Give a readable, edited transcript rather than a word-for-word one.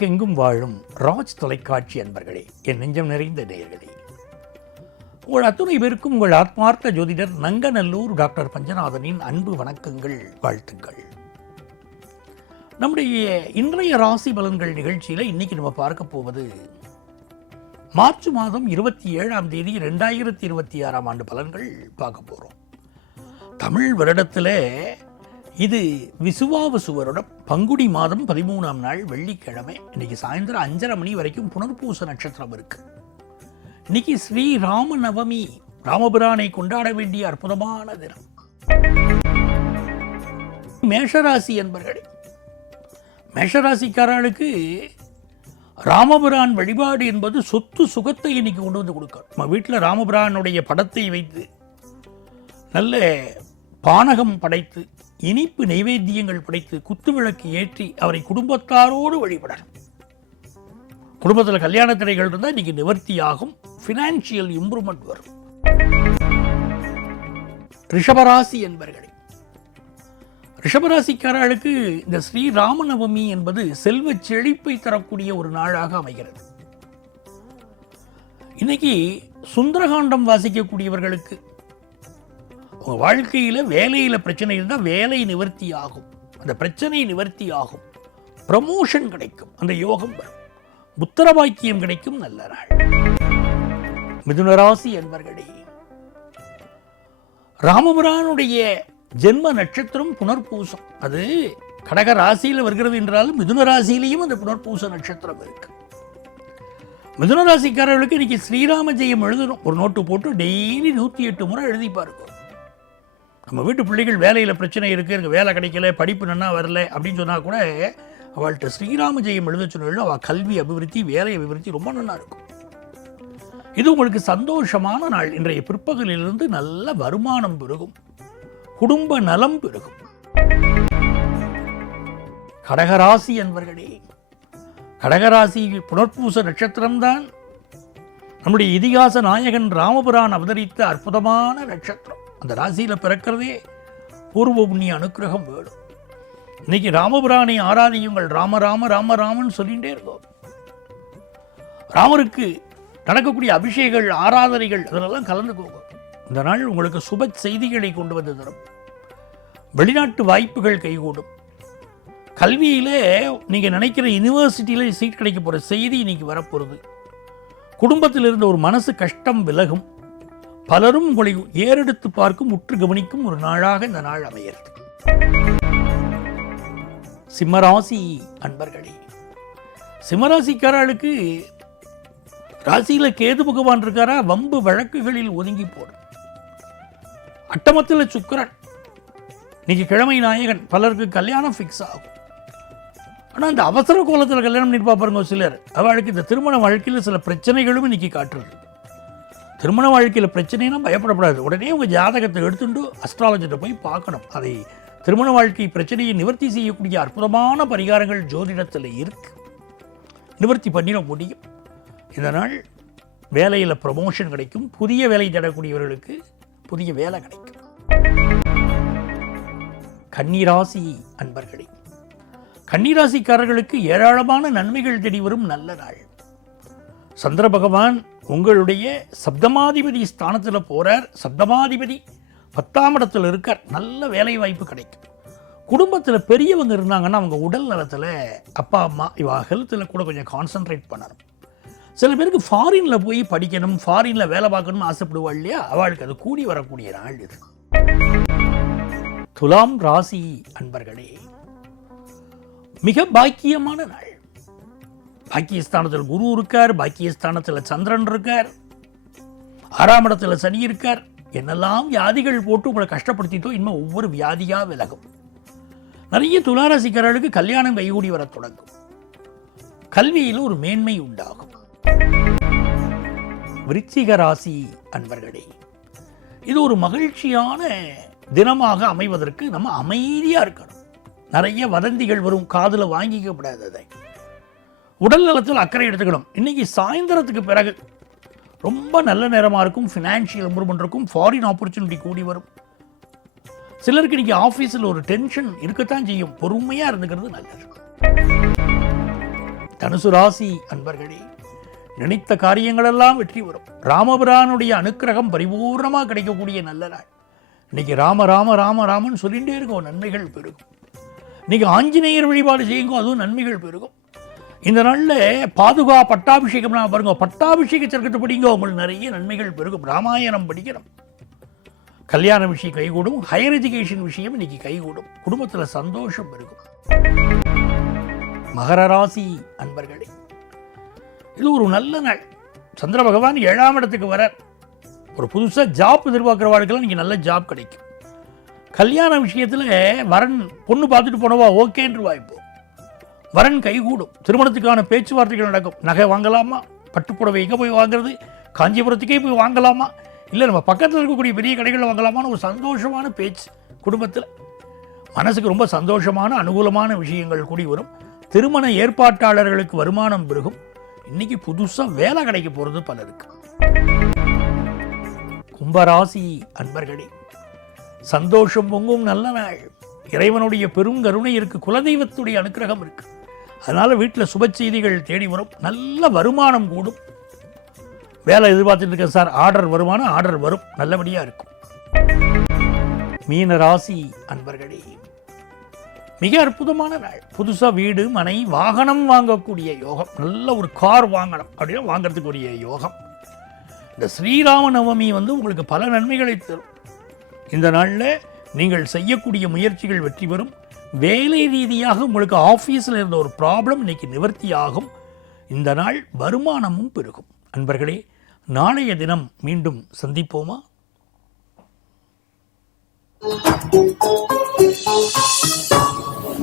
உலகெங்கும் வாழும் ராஜ் தொலைக்காட்சி அன்பர்களே, என் நெஞ்சம் நிறைந்த நேயர்களே, உங்கள் அத்துணை பேருக்கும் உங்கள் ஆத்மார்த்த ஜோதிடர் நங்கநல்லூர் டாக்டர் பஞ்சநாதனின் அன்பு வணக்கங்கள், வாழ்த்துக்கள். நம்முடைய இன்றைய ராசி பலன்கள் நிகழ்ச்சியில் இன்னைக்கு நம்ம பார்க்க போவது மார்ச் மாதம் 27ஆம் தேதி 2026ஆம் ஆண்டு பலன்கள் பார்க்க போகிறோம். தமிழ் வருடத்தில் இது விசுவாவசு வருடம் பங்குனி மாதம் 13ஆம் நாள் வெள்ளிக்கிழமை. இன்னைக்கு சாயந்தரம் 5:30 மணி வரைக்கும் புனர்பூச நட்சத்திரம் இருக்கு. இன்னைக்கு ஸ்ரீ ராம நவமி, ராமபிரானை கொண்டாட வேண்டிய அற்புதமான தினம். மேஷராசி என்பர்களே, மேஷராசிக்காரர்களுக்கு ராமபிரான் வழிபாடு என்பது சொத்து சுகத்தை இன்னைக்கு கொண்டு வந்து கொடுக்கும். நம்ம வீட்டில் ராமபிரானுடைய படத்தை வைத்து நல்ல பானகம் படைத்து இனிப்பு நைவேத்தியங்கள் படைத்து குத்துவிளக்கு ஏற்றி அவரை குடும்பத்தாரோடு வழிபடணும். குடும்பத்தில் கல்யாண தடைகள் இருந்தால் இன்னைக்கு நிவர்த்தியாகும், ஃபினான்ஷியல் இம்ப்ரூவ்மெண்ட் வரும். ரிஷபராசி என்பர்களே, ரிஷபராசிக்காரர்களுக்கு இந்த ஸ்ரீ ராமநவமி என்பது செல்வ செழிப்பை தரக்கூடிய ஒரு நாளாக அமைகிறது. இன்னைக்கு சுந்தரகாண்டம் வாசிக்கக்கூடியவர்களுக்கு உங்கள் வாழ்க்கையில் வேலையில் பிரச்சனை இருந்தால் வேலை நிவர்த்தி ஆகும், அந்த பிரச்சனை நிவர்த்தி ஆகும், ப்ரமோஷன் கிடைக்கும், அந்த யோகம் வரும், புத்திரபாக்கியம் கிடைக்கும், நல்ல நாள். மிதுனராசி என்பர்களே, ராமபிரானுடைய ஜென்ம நட்சத்திரம் புனர்பூசம். அது கடக ராசியில் வருகிறது என்றாலும் மிதுன ராசியிலையும் அந்த புனர்பூச நட்சத்திரம் இருக்கு. மிதுன ராசிக்காரர்களுக்கு இன்னைக்கு ஸ்ரீராம ஜெயம் எழுதணும். ஒரு நோட்டு போட்டு டெய்லி 108 முறை எழுதி பாருங்க. நம்ம வீட்டு பிள்ளைகள் வேலையில் பிரச்சனை இருக்குது, எனக்கு வேலை கிடைக்கல, படிப்பு நன்னா வரல அப்படின்னு சொன்னால் கூட அவள்கிட்ட ஸ்ரீராம ஜெயம் எழுத சொன்னாலும் அவள் கல்வி அபிவிருத்தி, வேலை அபிவிருத்தி ரொம்ப நல்லா இருக்கும். இது உங்களுக்கு சந்தோஷமான நாள். இன்றைய பிற்பகலிலிருந்து நல்ல வருமானம் பெருகும், குடும்ப நலம் பெருகும். கடகராசி என்பர்களே, கடகராசி புனர்பூச நட்சத்திரம்தான் நம்முடைய இதிகாச நாயகன் ராமபிரான் அவதரித்த அற்புதமான நட்சத்திரம். அந்த ராசியில் பிறக்கிறதே பூர்வ புண்ணிய அனுக்கிரகம் வேணும். இன்னைக்கு ராமபிரானை ஆராதியுங்கள். ராம ராம ராம ராமன் சொல்லிகிட்டே இருக்கோம். ராமருக்கு நடக்கக்கூடிய அபிஷேகங்கள், ஆராதனைகள் அதெல்லாம் கலந்துக்கோங்க. இந்த நாள் உங்களுக்கு சுப செய்திகளை கொண்டு வந்து தரும். வெளிநாட்டு வாய்ப்புகள் கைகூடும். கல்வியில் நீங்கள் நினைக்கிற யூனிவர்சிட்டியில் சீட் கிடைக்க போகிற செய்தி இன்னைக்கு வரப்போகிறது. குடும்பத்தில் இருந்த ஒரு மனசு கஷ்டம் விலகும். பலரும் உங்களை ஏறெடுத்து பார்க்கும், உற்று கவனிக்கும் ஒரு நாளாக இந்த நாள் அமைகிறது. சிம்மராசி அன்பர்களே, சிம்மராசிக்காரர்களுக்கு ராசியில் கேது பகவான் இருக்காரா, வம்பு வழக்குகளில் ஒதுங்கி போடும். அட்டமத்தில் சுக்கிரன் இன்னைக்கு கிழமை நாயகன், பலருக்கு கல்யாணம் ஃபிக்ஸ் ஆகும். ஆனால் இந்த அவசர கோலத்தில் கல்யாணம் நிற்பா பாருங்க சிலர், அவளுக்கு இந்த திருமண வாழ்க்கையில் சில பிரச்சனைகளும் இன்னைக்கு காட்டுறது. திருமண வாழ்க்கையில் பிரச்சனைனா பயப்படக்கூடாது. உடனே உங்கள் ஜாதகத்தை எடுத்துட்டு அஸ்ட்ராலஜிட்ட போய் பார்க்கணும். அதை திருமண வாழ்க்கை பிரச்சனையை நிவர்த்தி செய்யக்கூடிய அற்புதமான பரிகாரங்கள் ஜோதிடத்தில் இருக்கு, நிவர்த்தி பண்ணிட முடியும். இந்த நாள் வேலையில் ப்ரமோஷன் கிடைக்கும். புதிய வேலை தேடக்கூடியவர்களுக்கு புதிய வேலை கிடைக்கும். கன்னிராசி அன்பர்களே, கன்னிராசிக்காரர்களுக்கு ஏராளமான நன்மைகள் தேடி வரும் நல்ல நாள். சந்திர பகவான் உங்களுடைய சப்தமாதிபதி ஸ்தானத்தில் போகிறார். சப்தமாதிபதி 10ஆம் இடத்துல இருக்கார். நல்ல வேலை வாய்ப்பு கிடைக்கும். குடும்பத்தில் பெரியவங்க இருந்தாங்கன்னா அவங்க உடல் நலத்தில், அப்பா அம்மா இவா ஹெல்த்தில் கூட கொஞ்சம் கான்சன்ட்ரேட் பண்ணணும். சில பேருக்கு ஃபாரினில் போய் படிக்கணும், ஃபாரினில் வேலை பார்க்கணும்னு ஆசைப்படுவாள் இல்லையா, அவளுக்கு அது கூடி வரக்கூடிய நாள் இது. துலாம் ராசி அன்பர்களே, மிக பாக்கியமான நாள். பாக்கியஸ்தானத்தில் குரு இருக்கார், பாக்கியஸ்தானத்தில் சந்திரன் இருக்கார், 6ஆம் இடத்துல சனி இருக்கார். என்னெல்லாம் வியாதிகள் போட்டு உங்களை கஷ்டப்படுத்திட்டோ இன்னும் ஒவ்வொரு வியாதியாக விலகும். நிறைய துளாராசிக்காரர்களுக்கு கல்யாணம் கைகூடி வர தொடங்கும். கல்வியில் ஒரு மேன்மை உண்டாகும். விருச்சிக ராசி அன்பர்களே, இது ஒரு மகிழ்ச்சியான தினமாக அமைவதற்கு நம்ம அமைதியாக இருக்கணும். நிறைய வதந்திகள் வரும், காதில் வாங்கிக்கப்படாததை. உடல் நலத்தில் அக்கறை எடுத்துக்கணும். இன்னைக்கு சாயந்தரத்துக்கு பிறகு ரொம்ப நல்ல நேரமாக இருக்கும். ஃபினான்ஷியல் இம்ப்ரூவ்மெண்ட் இருக்கும். ஃபாரின் ஆப்பர்ச்சுனிட்டி கூடி வரும். சிலருக்கு இன்னைக்கு ஆஃபீஸில் ஒரு டென்ஷன் இருக்கத்தான் செய்யும். பொறுமையாக இருந்துக்கிறது நல்லது. தனுசு ராசி அன்பர்களே, நினைத்த காரியங்களெல்லாம் வெற்றி வரும். ராமபிரானுடைய அனுக்கிரகம் பரிபூர்ணமாக கிடைக்கக்கூடிய நல்ல நாள். இன்னைக்கு ராம ராம ராம ராமன் சொல்லிகிட்டே இருக்கும், நன்மைகள் பெருகும். இன்னைக்கு ஆஞ்சநேயர் வழிபாடு செய்யுங்க, அதுவும் நன்மைகள் பெருகும். இந்த நாளில் பட்டாபிஷேகம்லாம் பாருங்க, பட்டாபிஷேக சர்க்கத்தை படிங்க, உங்களுக்கு நிறைய நன்மைகள் பெருகும். ராமாயணம் படிக்கணும். கல்யாண விஷயம் கைகூடும். ஹையர் எஜுகேஷன் விஷயம் இன்னைக்கு கைகூடும். குடும்பத்தில் சந்தோஷம் பெருகும். மகர ராசி அன்பர்களே, இது ஒரு நல்ல நாள். சந்திர பகவான் 7ஆம் இடத்துக்கு வர ஒரு புதுசாக ஜாப் எதிர்பார்க்குறவாளுக்கெல்லாம் இன்றைக்கி நல்ல ஜாப் கிடைக்கும். கல்யாண விஷயத்தில் வரன் பொண்ணு பார்த்துட்டு போனவா ஓகேன்று வாய்ப்பு, வரன் கைகூடும். திருமணத்துக்கான பேச்சுவார்த்தைகள் நடக்கும். நகை வாங்கலாமா, பட்டுப்புடவை எங்கே போய் வாங்குறது, காஞ்சிபுரத்துக்கே போய் வாங்கலாமா, இல்லை நம்ம பக்கத்தில் இருக்கக்கூடிய பெரிய கடைகளில் வாங்கலாமான்னு ஒரு சந்தோஷமான பேச்சு. குடும்பத்தில் மனசுக்கு ரொம்ப சந்தோஷமான அனுகூலமான விஷயங்கள் கூடி வரும். திருமண ஏற்பாட்டாளர்களுக்கு வருமானம் பெருகும். இன்னைக்கு புதுசாக வேலை கிடைக்க போகிறது பலருக்கு. கும்பராசி அன்பர்களே, சந்தோஷம் பொங்கும் நல்ல நாள். இறைவனுடைய பெரும் கருணை இருக்கு, குலதெய்வத்துடைய அனுக்கிரகம் இருக்கு. அதனால வீட்டில் சுப செய்திகள் தேடி வரும். நல்ல வருமானம் கூடும். வேலை எதிர்பார்த்துட்டு இருக்கேன் சார், ஆர்டர் வரும், நல்லபடியாக இருக்கும். மீன ராசி அன்பர்களே, மிக அற்புதமான நாள். புதுசாக வீடு மனை வாகனம் வாங்கக்கூடிய யோகம். நல்ல ஒரு கார் வாங்கணும் அப்படின்னா வாங்கிறதுக்குரிய யோகம். இந்த ஸ்ரீராம நவமி உங்களுக்கு பல நன்மைகளை தரும். இந்த நாளில் நீங்கள் செய்யக்கூடிய முயற்சிகள் வெற்றி பெறும். வேலை ரீதியாக உங்களுக்கு ஆஃபீஸில் இருந்த ஒரு ப்ராப்ளம் இன்னைக்கு நிவர்த்தி ஆகும். இந்த நாள் வருமானமும் பெருகும். அன்பர்களே, நாளைய தினம் மீண்டும் சந்திப்போமா?